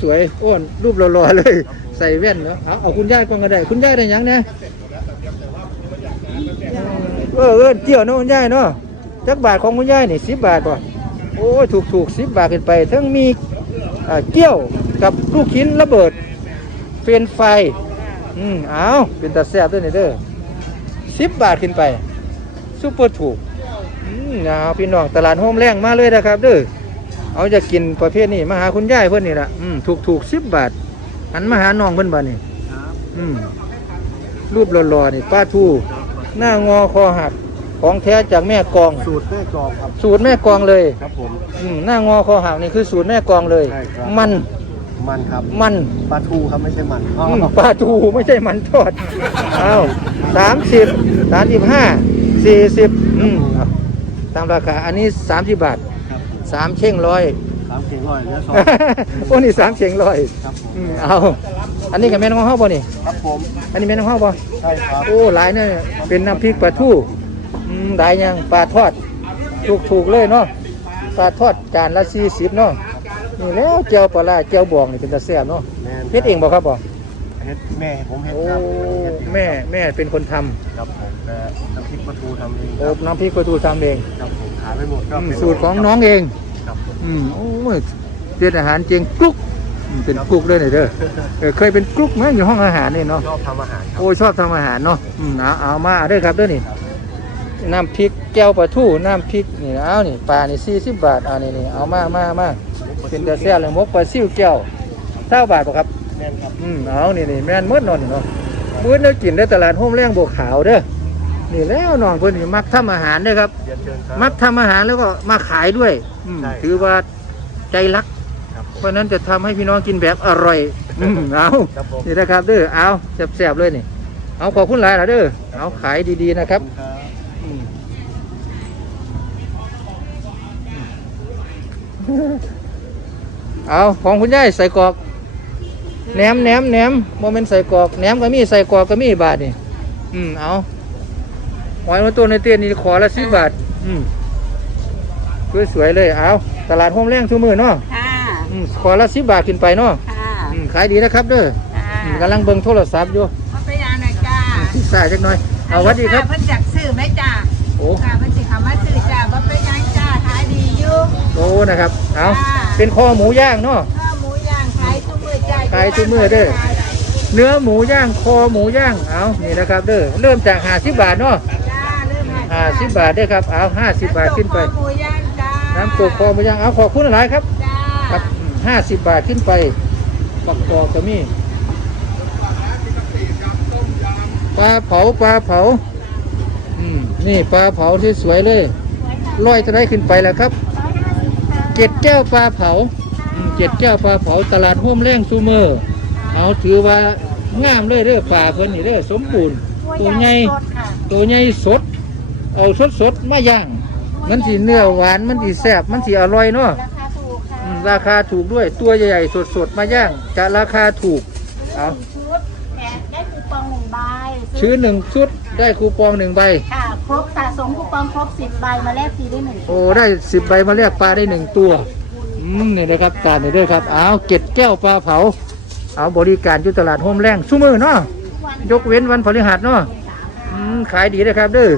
สวยๆอ้วนรูปหล่อๆเลย ใส่แว่นเนาะเอาเอาคุณยายก่อนก็ได้ คุณยายได้หยังเนี่ยเออเออเกี่ยวเนาะคุณยายเนาะจักบาทของคุณยายนี่สิบบาทป่ะโอ้ยถูกถูกสิบบาทขึ้นไป ทั้งมีอ่าเกี้ยวกับลูกชิ้นระเบิด เฟรนไฟรายอืมเอาเป็นตาแซ่บด้วยนี่เด้อสิบบาทขึ้นไปซุปเปอร์ถูกอืมเอาพี่น้องตลาดโฮมแรงมาเลยนะครับเด้อ เอาจะกินประเภทนี้มาหาคุณยายเพื่อนนี่ละอืมถูกถูกสิบบาทหันมาหาน้องเพื่อนบ้านี่อืมรูปหล่อๆนี่ป้าทูหน้างอคอหักของแท้จากแม่กอง สูตรแม่กรองครับ สูตรแม่กองเลยครับผมอืมหน้างอคอหักนี่คือสูตรแม่กองเลยใช่ครับมันมันครับ มันปลาทูครับไม่ใช่มันอ๋ออืมปลาทูไม่ใช่มันทอดเอาสามสิบสามสิบห้าสี่สิบอืมเอาตามราคาอันนี้สามสิบบาทครับ สามเช่งร้อย สามเข่งร้อยเนื้อซอสโอ้นี่สามเชียงลอยครับผมอืมเอาอันนี้กับแม่น้องเฮาบ่นี่ ครับผมอันนี้แม่น้องเฮาบ่ใช่ครับโอ้หลายเนี่ยเป็นน้ำพริกปลาทูอืมหลายอย่างปลาทอดถูกถูกๆเลยเนาะปลาทอดจานละสี่สิบเนาะนี่แล้วเจียวปลาร้าเจียวบองนี่เป็นตาแซ่บเนาะแม่นเฮ็ดเองบ่ครับบ่เฮ็ดแม่ผมเฮ็ดโอ้ครับเฮ็ดเองแม่แม่เป็นคนทำครับผมแต่น้ำพริกปลาทูทำเองโอ้น้ำพริกปลาทูทำเอง ครับผม ขายไม่หมดก็อืมเป็นสูตรของน้องเอง ครับผมอืมโอ้ยเรียนอาหารเจียงกรุ๊กอืมเป็นกรุ๊กเลยนี่เด้อเออเคยเป็นกรุ๊กไหมอยู่ห้องอาหารนี่เนาะ ชอบทำอาหารครับ โอ้ยชอบทำอาหารเนาะอืมเอาเอามาเด้อครับเด้อนี่ น้ำพริกแก้วปลาทูน้ำพริกนี่เอานี่ปลานี่สี่สิบบาทเอานี่นี่เอามามามาเป็นตะแซ่บเลยมกปลาซิ่วแก้วเท่าบาทป่ะครับ แม่นครับ อืมเอานี่นี่แม่นหมดนอนเนาะมื้อนี้กินได้ตลาดโฮมแรงบัวขาวเด้อ นี่แล้วน้องเพิ่นนี่มักทำอาหารเด้อครับ เรียนเชิญครับ มักทำอาหารแล้วก็มาขายด้วยอืมใช่ถือว่าใจรัก ครับเพราะฉะนั้นจะทำให้พี่น้องกินแบบอร่อยอืมเอา ครับผม นี่นะครับเด้อเอาแซ่บๆเลยนี่ เอาขอบคุณหลายนะเด้อเอาขายดีๆนะครับขอบคุณครับอืมเอาของคุณยายใส่กรอกแหนมแหนมแหนมโมเมนต์ใส่กรอกแหนมก็มีใส่กรอกก็มีบาทนี่อืมเอา หอยมาตัวในเตียนนี่ขอละสิบบาท อืมสวยๆเลย เอาตลาดโฮมแรงทุกมือเนาะค่ะอืมขอละสิบบาทขึ้นไปเนาะค่ะอืมขายดีนะครับเด้อค่ะอืมกำลังเบิ่งโทรศัพท์อยู่มาไปยาหน่อยจ้าสิสายจักหน่อย เอาหวัดดีครับ เพิ่นจักซื้อไหมจ้าโอ้ค่ะเพิ่นสิคำว่าซื้อจ้าบ่ไปยังจ้าขายดีอยู่โอ้นะครับ เอาค่ะเป็นคอหมูย่างเนาะ ข้าวหมูย่างขายทุกมื้อจ้าขายทุกมื้อเด้อ เนื้อหมูย่าง คอหมูย่าง เอานี่นะครับเด้อ เริ่มจากห้าสิบบาทเนาะจ้าเริ่ม ห้าสิบบาทเด้อครับ เอาห้าสิบบาทขึ้นไปข้าวหมูย่างจ้าน้ำตกคอหมูย่างเอาขอบคุณหลายครับ จ้าครับห้าสิบบาทขึ้นไปปักกอกก็มีปลาเผาปลาเผา อืม นี่ปลาเผาที่สวยๆเลยร้อยเท่าไรขึ้นไปแล้วครับเกล็ดแก้วปลาเผาอืมเกล็ดแก้วปลาเผาตลาดห้วมแรงซูเมอร์ เอาถือว่างามเลยเด้อปลาเพิ่นนี่เด้อสมบูรณ์ ตัวใหญ่ ตัวใหญ่สด เอาสดสดๆมาย่าง มันสีเนื้อหวาน มันสีแซ่บ มันสีอร่อยเนาะ ราคาถูกค่ะอืมราคาถูกด้วย ตัวใหญ่ๆ สดสดๆมาย่าง จะราคาถูก เอาชุดแถมได้คูปองหนึ่งใบชื้อหนึ่งชุด ได้คูปองหนึ่งใบ ค่ะ ครบสะสมคูปองครบสิบใบมาแลกฟรีได้หนึ่งโอ้ ได้สิบใบมาเรียกปลาได้หนึ่งตัว อืมนี่นะครับตาดนี่เด้อครับ เอาเกล็ดแก้วปลาเผา เอาบริการอยู่ตลาดโฮมแรงซุ้มือเนาะ ยกเว้นวันพฤหัสเนาะ อืมขายดีนะครับเด้อ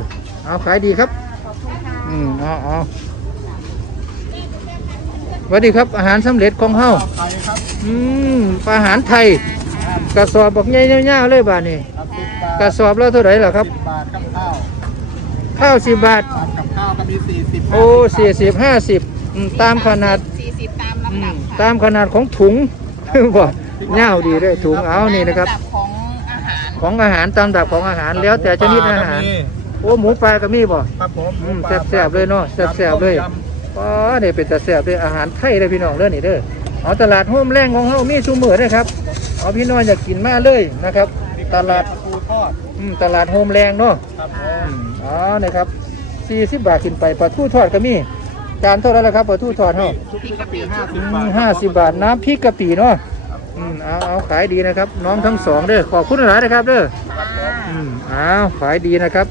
เอาขายดีครับ อืมเอ๋อาสวัสดีครับ อาหารสำเร็จของเฮาไปครับอืมอาหารไทย กระสอบบอกใหญ่ๆๆเลยบาทนี่ครับสิบบาทกระสอบแล้วเท่าไหร่ล่ะครับสิบบาทกับข้าวข้าวสิบบาทบาทกับข้าวก็มีสี่สิบโอ้สี่สิบห้าสิบตามขนาดสี่สิบตามอืลำดัมบค่ะตามขนาดของถุงบ่เง่าวดีเลยถุงเอานี่นะครับลำดัของอาหารของอาหารตามดับของอาหารแล้วแต่ชนิดอาหาร โอ้หมูปลาก็มีบ่ครับผมอืมแซ่บๆเลยเนาะแซ่บๆเลยอ๋อนี่เป็นตาแซ่บเลยอาหารไทยเลยพี่น้องเด้อนี่เด้อเอาตลาดโฮมแรงของเฮามีซุมื้อเด้อครับเอาพี่น้องอยากกินมาเลยนะครับ ตลาดปูทอดอืมตลาดโฮมแรงเนาะครับผอืมมอ๋อนะครับ40บาทขึ้นไปปลาทูทอดก็มีจานเท่าไหร่ละครับปลาทูทอดเฮาชุดพริกกะปิห้าสิอืบบาทมห้าสิบบาทน้ำพริกกะปิเนาะอืมเอาเอาขายดีนะครับ น้องทั้งสองเด้อขอบคุณหลายนะครับเด้ออืมเอาขายดีนะครับ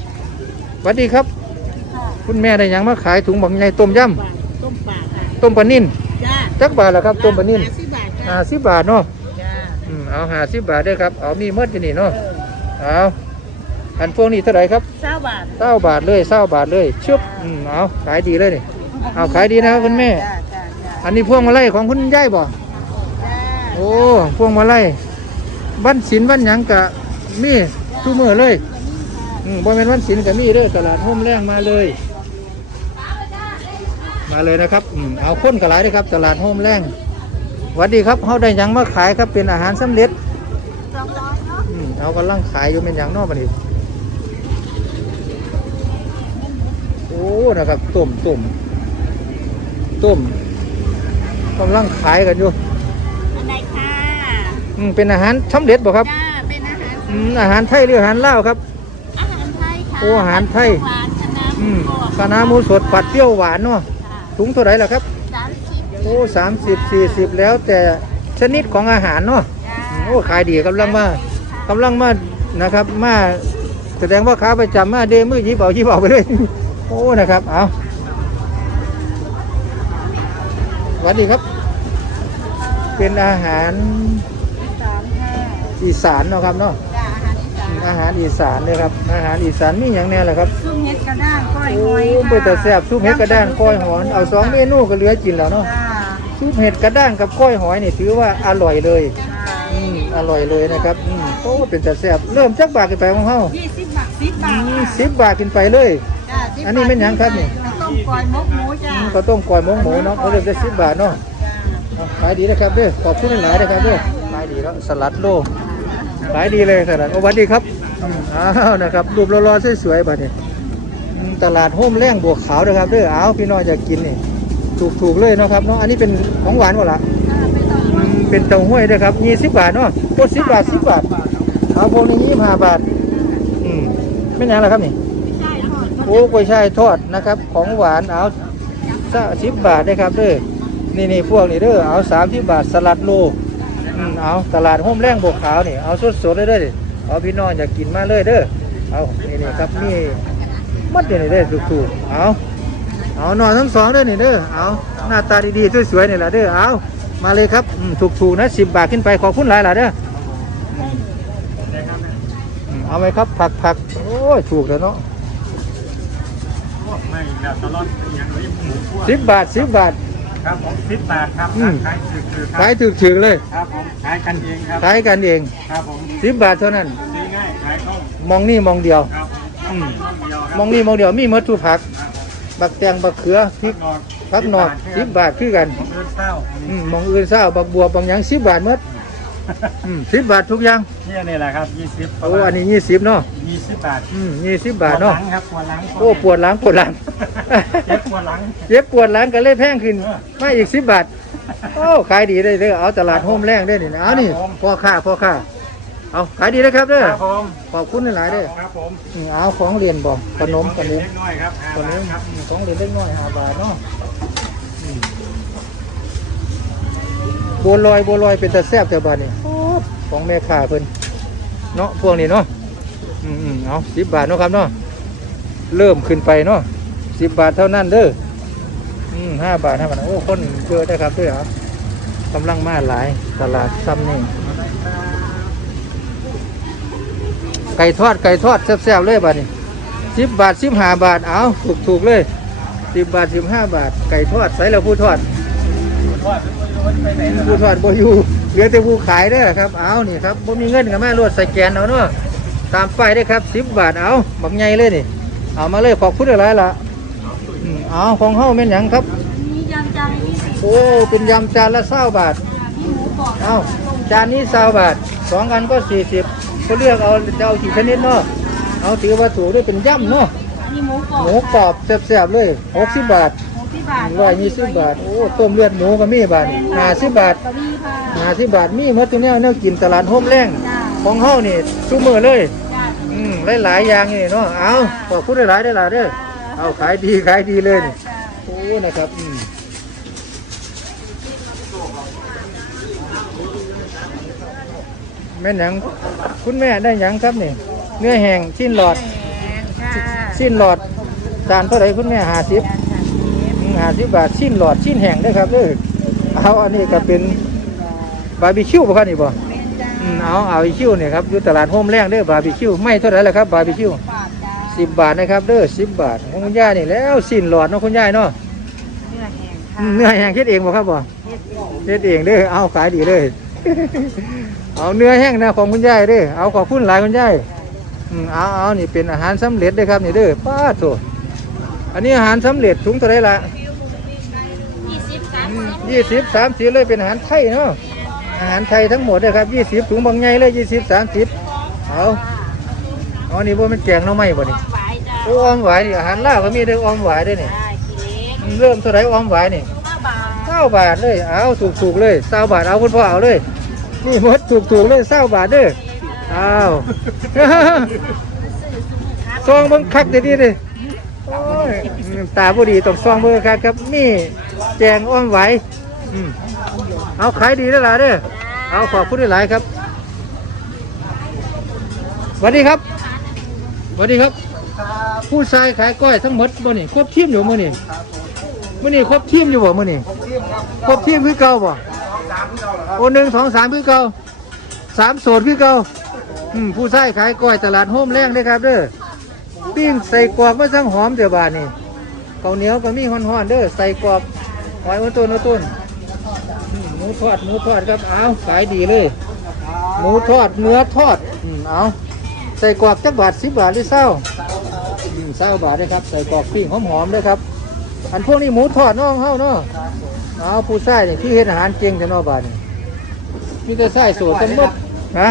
สวัสดีครับ คุณแม่ได้หยังมาขายถุงบักใหญ่ต้มยต้มปลาค่ะำต้มปลานิ่นจ้าจักบาทละครับต้มปลานิ่นสิบบาทห้าสิบบาทเนาะจ้าอืมเอาห้าสิบบาทเด้วยครับเอามีเมดอยู่นี่เนาะเอาอันพวกนี้เท่าไหร่ครับเก้าบาทเก้าบาทเลยเก้าบาทเลยชุบอืมเอาขายดีเลยนี่ เอาขายดีนะครับคุณแม่ จ้าจ้าจ้าอันนี้พวงมาลัยของคุณยายบ่จ้าโอ้พวงมาลัยบ้านศิลป์บ้านหยังกะมีทุกมือเลยอืม บ่แม่นวันศิลป์กะมีเด้อตลาดโฮมแรงมาเลย มาเลยนะครับอืมเอาคนกระไรด้อครับ ตลาดโฮมแรงหวัสดีครับเขาได้หยังมาขายครับเป็นอาหารสำเร็จสองร้อยเนาะอืมเอากำลังขายอยู่เป็นอย่างนอกบัดนี้โอ้นะครับต้มต้มต้มกำลังขายกันอยู่อันไหนค่ะอืมเป็นอาหารสำเร็จบ่ครับจ้าเป็นอาหารอืมอาหารไทยหรืออาหารลาวครับ โอ้อาหารไทย หวานคะน้าอืมกรอบคณะหมูสดผัดเปรี้ยวหวานเนาะค่ะถุงเท่าไหร่ล่ะครับ สามสิบโอ้สามสิบสี่สิบแล้วแต่ชนิดของอาหารเนาะจ้าอืมโอ้ขายดีกำลังมากำลังมานะครับ มาแสดงว่าค้าประจำมาเดมือยิบเอายิบเอาไปเลย โอ้นะครับเอาสวัสดีครับ เป็นอาหารสามห้าอีสานเนาะครับเนาะจ้า อาหารอีสานอืมอาหารอีสานเลยครับ อาหารอีสานมีอย่างแน่แหละครับซุ่มเห็ดกระด้างก้อยโอ้หอยค่ะเปิดแต่แซ่บซุปเห็ดกระด้างก้อยหอยเอาสองเมนูก็เหลือกินแล้วเนาะจ้าซุปเห็ดกระด้างกับก้อยหอยนี่ถือว่าอร่อยเลย จ้าอืมอร่อยเลยนะครับอืมโอ้เป็นแต่แซ่บเริ่มจักบาทขึ้นไปของเฮายี่สิบบาทสิบบาทอืมค่ะสิบบาทขึ้นไปเลย จ้าสิบบาทอันนี้เป็นหยังครับนี่ ข้าวต้มกอยมกหมูจ้าอืมข้าวต้มก้อยหมงหมูเนาะเขาเริ่มจะสิบบาทเนาะ จ้าเอาขายดีนะครับเด้อขอบคุณหลายๆนะครับเด้อขายดีแล้วสลัดโล ขายดีเลยสลัดโอ้สวัสดีครับอืมอ้าวนะครับรูปรอๆสวยๆบัดนี้อืมตลาดโฮมแรงบวกขาวนะครับเด้อเอาพี่น้องอยากกินนี่ถูกๆเลยเนาะครับเนาะอันนี้เป็นของหวานหมดละไม่ต้องอืมเป็นเต้าห้วยด้วยครับยี่สิบบาทเนาะโอ้สิบบาทสิบบาทเอาพวกนี้ยี่สิบห้าบาทอืมไม่นานแล้วครับนี่ไม่ใช่ทอดโอ้กล้วยช่ายทอดนะครับ ของหวานเอาสิบบาทได้ครับเด้อนี่นี่พวกนี้เด้อเอาสามสิบบาทสลัดโล อืมเอาตลาดห้มแรงบวกขาวนี่เอาสดสดๆเลยเด้อเอาพี่น้องอยากกินมาเลยเด้อเอานี่นี่ครับนี่มัดเดี๋ยวนี้เด้อถูกๆเอาเอาหน่อทั้งสองเด้อนี่เด้อเอาหน้าตาดีๆสวยๆนี่แหละเด้อเอามาเลยครับอืมถูกๆนะสิบบาทขึ้นไปขอบคุณหลายๆเด้ออืมเอาไหมครับผักผักๆโอ้ยถูกแล้วเนาะไม่แบบตลอดอย่างนี้หมูคั่วสิบบาทสิบบาท ครับผมสิบบาทครับอืม ขายคือคือครัขายถึกถึงๆเลยครับผมขายกันเองครับขายกันเองครับผมสิบบาทเท่านั้น ซื้อง่ายขายคล่องมองนี่มองเดียว ครับอืมเดียวครับมองนี่มองเดียวมีหมดทุกผักบักแตงบักเขือพริกนอนผักนอกสิบบาทคือกัน ผมเดินเศร้าอืมมองอื่นเศร้าบักบัวบางอย่างสิบบาทหมด อืมสิบบาททุกอย่างเนี่ยนี่แหละครับยี่สิบโอ้อันนี้ยี่สิบเนาะยี่สิบบาทอืมยี่สิบบาทเนาะปวดหลังครับปวดหลังโอ้ปวดหลังปวดหลังเจ็บปวดหลังเย็บปวดหลังก็เลยแพงขึ้นมาอีกสิบบาทโอ้ขายดีเลยเด้อเอาตลาดโฮมแรงได้อนี่นะเอานี่พ่อค้าพ่อค้าเอาขายดีนะครับเด้อครับผมขอบคุณหลายๆเด้อครับผมอืมเอาของเรียนบ่ขนมขนมเล็กน้อยครับขนห้ามคครัรับบของเรียนเล็กน้อยห้าบาทเนาะอืม บัวลอยบัวลอยเป็นตะแซบแต่บาทนี่ของแม่ค้าเพิ่นเนาะพวกนี้เนาะอืมอืมเอาสิบบาทเนาะครับเนาะเริ่มขึ้นไปเนาะสิบบาทเท่านั้นเด้ออืมห้าบาทห้าบาทโอ้คนเยอะนะครับด้วยครับกำลังมาหลายตลาดซ้ำนี่ไก่ทอดไก่ทอดแซ่บๆเลยบาทนี่สิบบาทสิบห้าบาทเอาถูกถูกๆเลยสิบบาทสิบห้าบาท ไก่ทอดใส่แล้วผู้ทอด ผู้ทอดบ่อยู่เหลือแต่ผู้ขายเด้อครับเอานี่ครับบ่มีเงินกับแม่รวดสแกนเอาเนาะตามป้ายได้อครับสิบบาทเอาบักใหญ่เลยนี่เอามาเลยขอบคุณอะไรล่ะอืมเอาของเฮาแม่นหยังครับมียำจานยี่สิบโอ้เป็นยำจานละเศร้าบาทมีหมูกรอบเอาจานนี้เศร้าบาทสองอันก็สี่สิบก็เลือกเอาจะเอากี่ชนิดเนาะเอาถือว่าถูกด้วยเป็นย่ำเนาะอันนี้หมูกรอบหมูกรอบแซ่บๆเลยหกสิบบาทหมูที่ บาทร้อยยี่สิบบาท โอ้ต้มเลือดหมูก็มีบาทห้าสิบบาทกะหรี่ค่ะห้าสิบบาทมีหมดตัวแนวแนวกินตลาดโฮมแรงจ้าของเฮานี่ซุมือเลยจ้าอืมหลายๆอย่างนี่เนาะเอาขอบคุณหลายๆได้อหลายเด้อเอาขายดีขายดีเลยนี่จ้าโอ้นะครับอืมแม่นหยังคุณแม่ได้หยังครับนี่เนื้อแห้งชิ้นหลอดค่ะชิ้นหลอดจานเท่าไหร่คุณแม่ห้าสิบ หาสิบบาทชิ้นหลอดชิ้นแห้งได้อครับเด้อเอาอันนี้ก็เป็นบาร์บีคิวบ่ครับนี่บ่อืมเอาเอาอีคิวเนี่ยครับอยู่ตลาดโฮมแรงเด้อบาร์บีคิวไม่เท่าไหร่แล้วครับบาร์บีคิวบาทจ้าสิบบาทนะครับเด้อสิบบาทของคุณย่านี่แล้วชิ้นหลอดเนาะคุณย่าเนาะเนื้อแห้งค่ะอืมเนื้อแห้งเฮ็ดเองบ่ครับบ่เฮ็ดเองเฮ็ดเองเด้อเอาขายดีเลยเอาเนื้อแห้งนะของคุณยายเด้อเอาขอบคุณหลายคุณยายอืมเอาเอานี่เป็นอาหารสำเร็จเด้อครับนี่เด้อป้าดโถอันนี้อาหารสำเร็จถุงเท่าไหรละยี่สิบสาม ยี่สิบสามสิบเลยเป็นอาหารไทยเนาะอาหารไทยทั้งหมดเลยครับยี่สิบถุงบางใหญ่เลยยี่สิบสามสิบเอาเอานี่ว่ามันแกงหน้อไม้บ่นี่หวายจ้าโอ้ออมหวายนี่อาหารลาวก็มีเด้อออมหวายเด้อนี่ได้กิเล็กอืมเริ่มเท่าไหรออมหวายนี่ห้าบาทเศร้าบาทเลยเอาถูกถูกๆเลยเศร้าบาทเอาคุณพ่อเอาเลย นี่หมดถูกถูกๆเลยเศร้าบาทเด้อเอาซองเบิ่งคักเดี๋ยวนี้เลยโอ้ยอืมตาบุดีต้องซองเบิ่งคักครับนี่แจงอ้อมไหว อืมเอาขายดีแล้วล่ะเด้อเอาขอบคุณหลายๆครับสวัสดีครับสวัสดีครับ ผู้ชายขายก้อยทั้งหมดบ่นี่ครบทีมอยู่มื้อนี่มื้อนี่ครบทีมอยู่บ่มื้อนี่ครบทีมคือเก่าบ่โอ้หนึ่งสองสามคือเก่าสามโสดคือเก่าอืมผู้ชายขายก้อยตลาดโฮมแรงเด้อครับ เด้อปิ้งใส่กรอบมาสั่งหอมเดี๋ยวบาดนี่ข้าวเหนียวก็มีฮ้อนๆเด้อใส่กรอบหอยอ้นต้นอ้นต้นอื มหมูทอดหมูทอดครับเอาขายดีเลยหมูทอดเนื้อทอดอืมเอาใส่กรอกจักบาทสิบบาทหรือเศร้าอืมเศร้าบาทเลยครับใส่กรอกปิ้งหอมๆเลยครับ อันพวกนี้หมูทอดเน้องเฮาเนาะเอาผู้ชายนี่ที่เฮ็ดอาหารเก่งแต่นอบาทนี่มีแต่ใส่สูตรกันหมดฮะ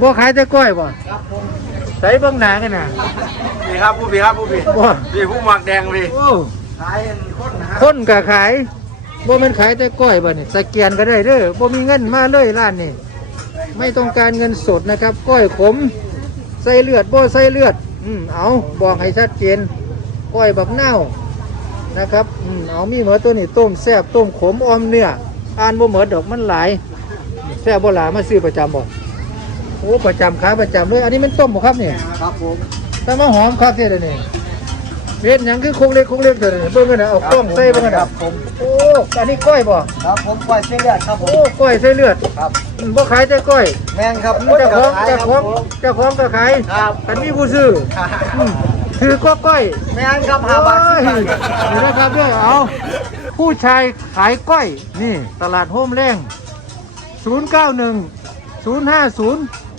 บ่ขายแต่ก้อยบ่ใส่เบิ่งหน้ากันน่ะพี่ครับผู้พี่ครับผู้พี่บ่พี่ผู้หมักแดงพี่โอ้ขายคนนะคนก็ขาย บ่แม่นขายแต่ก้อยบ่นี่สแกนก็ได้เด้อบ่มีเงินมาเลยร้านนี่ไม่ต้องการเงินสดนะครับ ก้อยขมใส่เลือดบ่ใส่เลือด อืมเอาบอกให้ชัดเจนก้อยบักเน่าวนะครับอืมเอามีเหมือตัวนี้ต้มแซ่บต้มขมออมเนื้ออ่านบ่เหมือดอกมันหลายแซ่บบ่หลายมาซื้อประจำบ่โอ้ประจำขายประจำเลย อันนี้มันต้มบ่ครับเนี่ยครับผมแต่มาหอมครับเท่านี้ เฮ็ดหยังคือคงเล็กคงเล็กเท่านี้เบิ่งกันนะเอากล้องใส่เบิ่งกันคนะรับผมโอ้อันนี้ก้อยบ่ครับผมกล้วยเส้นเลือดครับผโอ้มก้อยใส่เลือดครับอืมบ่ขายแต่ก้อยแม่งครับเจ้าของเจ้าของเจ้าของก็ขายครับอันนี้ผู้ซื้ออืมถือก็ก้อยแม่งครับห้าบาทสิบบาทนี่นะครับด้วยเอาผู้ชายขายก้อยนี่ตลาดโฮมแรง091 050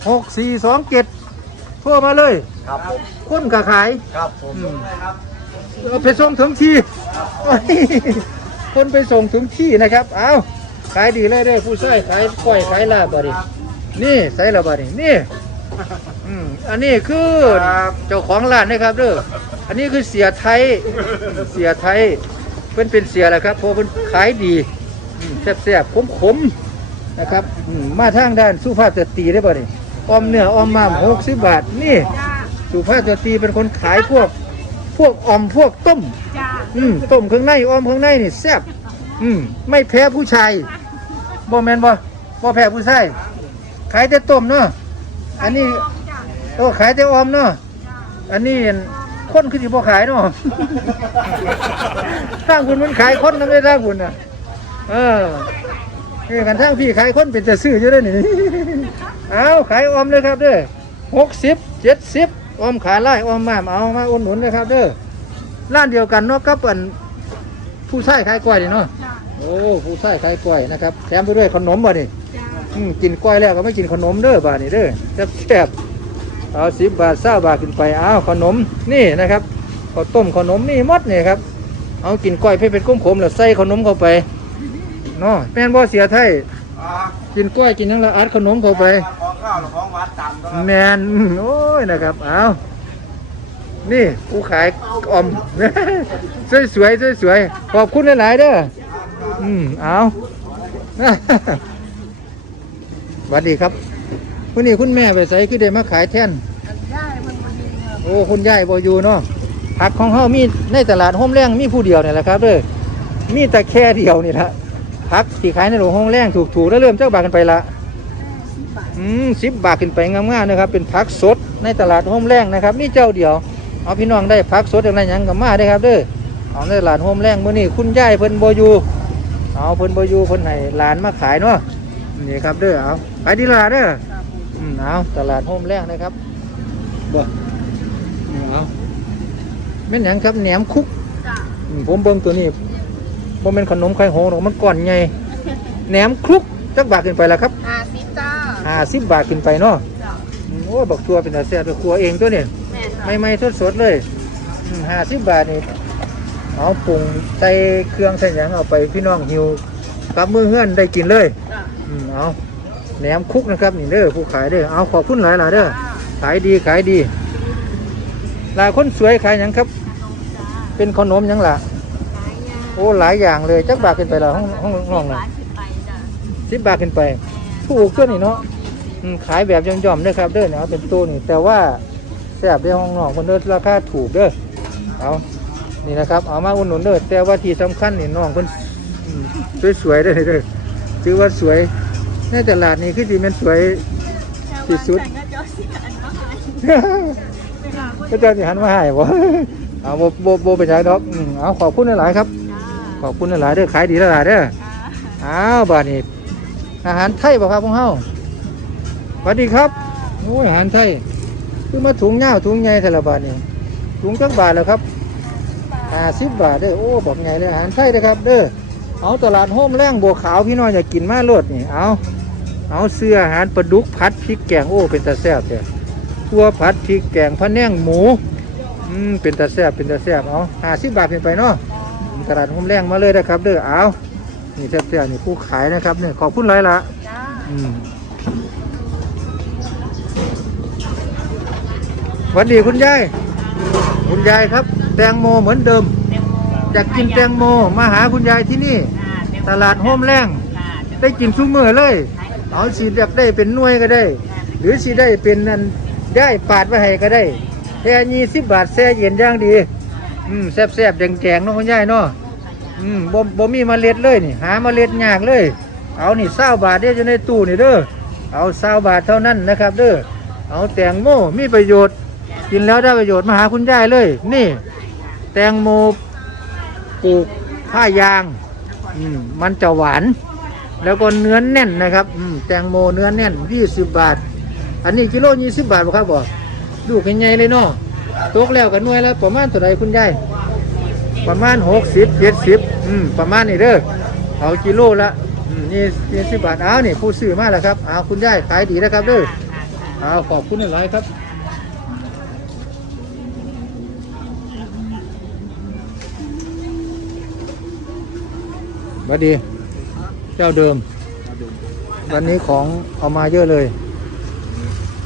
6427โทรมาเลย ครับผม คนก็ขาย ครับผมอืมเอา ไปส่งถึงที่โอ้ยคนไปส่งถึงที่นะครับ เอาขายดีเลยเด้อผู้ชายขายก้อยขายลาบบดนีนี่ใส่ลาบดนีนี่อืมอันนี้คือเจ้าของร้านนะครับเด้ออันนี้คือเสียไทยเสียไทยเป็นเป็นเสียแหละครับเพราะเป็นขายดีอืมแซ่บๆขมๆนะครับอืมมาทางด้านสุภาพสตรีได้บ่นี่ออมเนื้อออมมามหกสิบบาทนี่สุภาพสตรีเป็นคนขายพวก พวกออมพวกต้ม จ้าอืมต้มข้างในออมข้างในนี่แซ่บอืมไม่แพ้ผู้ชายบ่แมนบ่บ่แพ้ผู้ชายขายแต่ต้มเนาะอันนี้โอ้ขายแต่ออมเนาะอันนี้คนคือสิบ่ขายเนาะ ทางคุณมันขายคนนะไม่ทางคุณน่ะ เออนี่กันทางพี่ขายคนเป็นจะซื้ออยู่เด้อนี่ เอาขายออมเลยครับเด้อหกสิบเจ็ดสิบ ออมขาไล่ออมมามเอามาอุดหนุนเลยครับ เด้อร้านเดียวกันเนาะกับอันผู้ชายขายกล้วยนี่เนาะจ้าโอ้ผู้ชายขายกล้วยนะครับแถมไปด้วยขนมบ่นี่จ้าอืมกินกล้วยแล้วก็ไม่กินขนมเด้อบาทนี่เด้อแซ่บๆเอาสิบบาทเศร้าบาทขึ้นไปเอาขนมนี่นะครับข้าวต้มขนมนี่หมดนี่ครับ เอากินกล้วยเพื่อเป็นกุ้มขมแล้วใส่ขนมเข้าไปเนาะแม่นบ่เสียไทยอ่ากินกล้วยกินหยังละอัดขนมเข้าไปขอ งข้าวหรือของวัดตามก็แมนอืมโอ้ยนะครับเอานี่ผู้ขายออม สวยสวยสวยสวยๆขอบคุณหลายๆเด้ออืมเอาสวัสดีครับวันนี้คุณแม่ไปใส่คือได้มาขายแท่นได้มันพอดีเนอะโอ้คุณยายบอยู่เนาะผักของเฮามีในตลาดโฮมแรงมีผู้เดียวนี่แหละครับเด้อมีแต่แค่เดียวนี่ละผักที่ขายในโรงโฮมแรงถูกๆแล้วเริ่มเจ้าบาทกันไปละ อืมสิบบาทขึ้นไปงามๆนะครับเป็นผักสดในตลาดโฮมแรงนะครับนี่เจ้าเดียวเอาพี่น้องได้ผักสดอะไรหยังกับมาได้ครับเด้อเอาในหลานโฮมแรงมื้อนี้คุณยายเพิ่นบ่อยู่เอาเพิ่นบ่อยู่เพิ่นให้หลานมาขายเนาะนี่ครับเด้อเอาขายดีล่ะเด้ออืมเอาตลาดโฮมแรงนะครับบ่นี่เอาแม่นหยังครับแหนมคุกจ้ะอืมผมเบิ่งตัวนี้บ่แม่นขนมไข่หงหรอกมันก้อนใหญ่แหนมคลุกจักบาทขึ้นไปแล้วครับห้า สิบจ้า50บาทขึ้นไปเนาะจ้ะอืมโอ้บักตัวเป็นตาแซ่บไปครัวเองตัวนี้แม่จ้ะไม่ไม่สดสดๆเลยห้าสิบบาทนี่เอาปรุงใส่เครื่องใส่หยังเอาไปพี่น้องหิวกับมือเฮือนได้กินเลยจ้ะอืมเอาแหนมคุกนะครับนี่เด้อผู้ขายเด้อเอาขอบคุณหลายหลายๆเด้อขายดีขายดีหลายคนสวยขายหยังครับ เป็นขนมหยังล่ะโอ้หลายอย่างเลยจักบาทขึ้นไปแล้วห้องห้องน้องน่ะร้านสิบไปจ้ะสิบบาทขึ้นไป ถูกตัวนี่เนาะอืม ขายแบบย่อมๆเด้อครับเด้อเนี่ยเอาเป็นตัวนี่แต่ว่าแซ่บได้ห้องนอกมันเด้อราคาถูกเด้อเอานี่นะครับเอามาอุดหนุนเด้อแต่ว่าที่สำคัญนี่น้องเพิ่นอืมสวยๆเด้อเด้อถือว่าสวยในตลาดนี่คือที่มันสวยที่สุดแต่ก็เจ้าสิอันมาให้เวลาพูดก็เจะสิหันมาให้บ่เอาบ่บ่บ่เป็นไรดอกอืมเอาขอบคุณหลายๆครับจ้าขอบคุณหลายๆเด้อขายดีหลายๆเด้อจ้าอ้าวบาดนี้อาหารไทยบ่ครับพวกเฮา สวัสดีครับโอ้ยอาหารไทยคือมาถุงยาวถุงใหญ่แต่ละบาทนี่ถุงจักบาทแล้วครับห้าสิบบาทเด้อโอ้บอกใหญ่เลยอาหารไทยนะครับ เด้อเอาตลาดโฮมแรงบัวขาวพี่น้องอยากกินมาโลดนี่เอาเอาเสื้ออาหารปลาดุกผัดพริกแกงโอ้เป็นตาแซ่บเด้อตัวผัดพริกแกงพะแนงหมูอืมเป็นตาแซ่บเป็นตาแซ่บเอาห้าสิบบาทเป็นไปเนาะตลาดโฮมแรงมาเลยนะครับ เด้อเอานี่แซ่บๆนี่ผู้ขายนะครับเนี่ยขอบคุณหลายละจ้าอืม วัสดีคุณยาย คุณยายครับ แตงโมเหมือนเดิม อยากกินแตงโมมาหาคุณยายที่นี่ ตลาดโฮมแรงได้กินซุ้มือเลย เอาสีแบบได้เป็นหน่วยก็ได้ หรือสีได้เป็นนันได้ปาดไว้ให้ก็ได้แค่ยี่สิบบาทแช่เย็นย่างดี อืมแซ่บๆแดงๆเนาะคุณยายเนาะอืมบ่บ่มีเมล็ดเลยนี่ หาเมล็ดยากเลย เอานี่เศร้าบาทเด้ออยู่ในตู้นี่เด้อเอาเศร้าบาทเท่านั้นนะครับ เด้อเอาแตงโมมีประโยชน์ กินแล้วได้ประโยชน์มาหาคุณยายเลย นี่ แตงโมปลูกผ้ายางอืมมันจะหวาน แล้วก็เนื้อแน่นนะครับอืมแตงโมเนื้อแน่น20บบาท อันนี้กิโล20บาทบ่ครับบ่ดูกใหญ่เลยเนาะตกแล้วกันหน่วยแล้วประมาณเท่าไหรคุณยายประมาณหกสิบเจ็ดสิบอืมประมาณนี้เด้อเอากิโลละอืมนี่ยี่สิบบาทเอานี่ผู้ซื้อมาแล้วครับเอาคุณยายขายดีนะครับเด้อเอาขอบคุณหลายครับ วัสดี เจ้าเดิม วันนี้ของเอามาเยอะเลย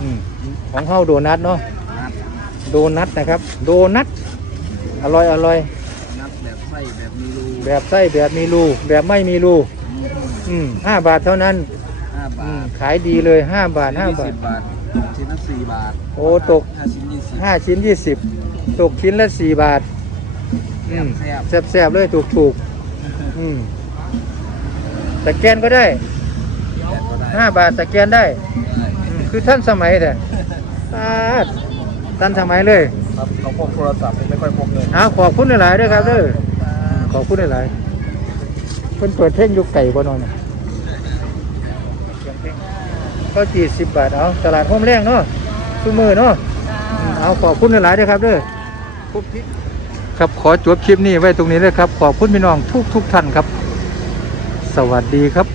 อืมของเข้าโดนัทเนาะโดนัทนะครับ โดนัทอร่อยอร่อยนับแบบไส้แบบมีรูแบบไส้แบบมีรูแบบไม่มีรูอืมห้าบาทเท่านั้นห้าอืบามทขายดีเลยห้าบาทห้าบาทสิบบาทชิ้นละสี่บาท โอ้ตกห้าชิ้นยี่สิบห้าชิ้นยี่สิบตกชิ้นละสี่บาทอืมแซ่บแซ่บๆเลยถูกถูกๆอืม สแกนก็ได้แต่ก็ได้ห้าบาทสแกนได้อืมคือท่านสมัยแต่อ่าท่านสมัยเลยครับเขาพกโทรศัพท์ไม่ค่อยพกเงินเอาขอบคุณหลายๆด้วยครับเด้อขอบคุณหลายๆเพิ่นเปิดเพลงอยุคไก่บ่นอนน่ะก็จีสิบบาทเอาตลาดห้มแรงเนาะทุกมือเนาะอืมเอาขอบคุณหลายๆด้วยครับเด้อครับขอจบคลิปนี้ไว้ตรงนี้เลยครับ ขอบคุณพี่น้องทุกทุกๆท่านครับ สวัสดีครับ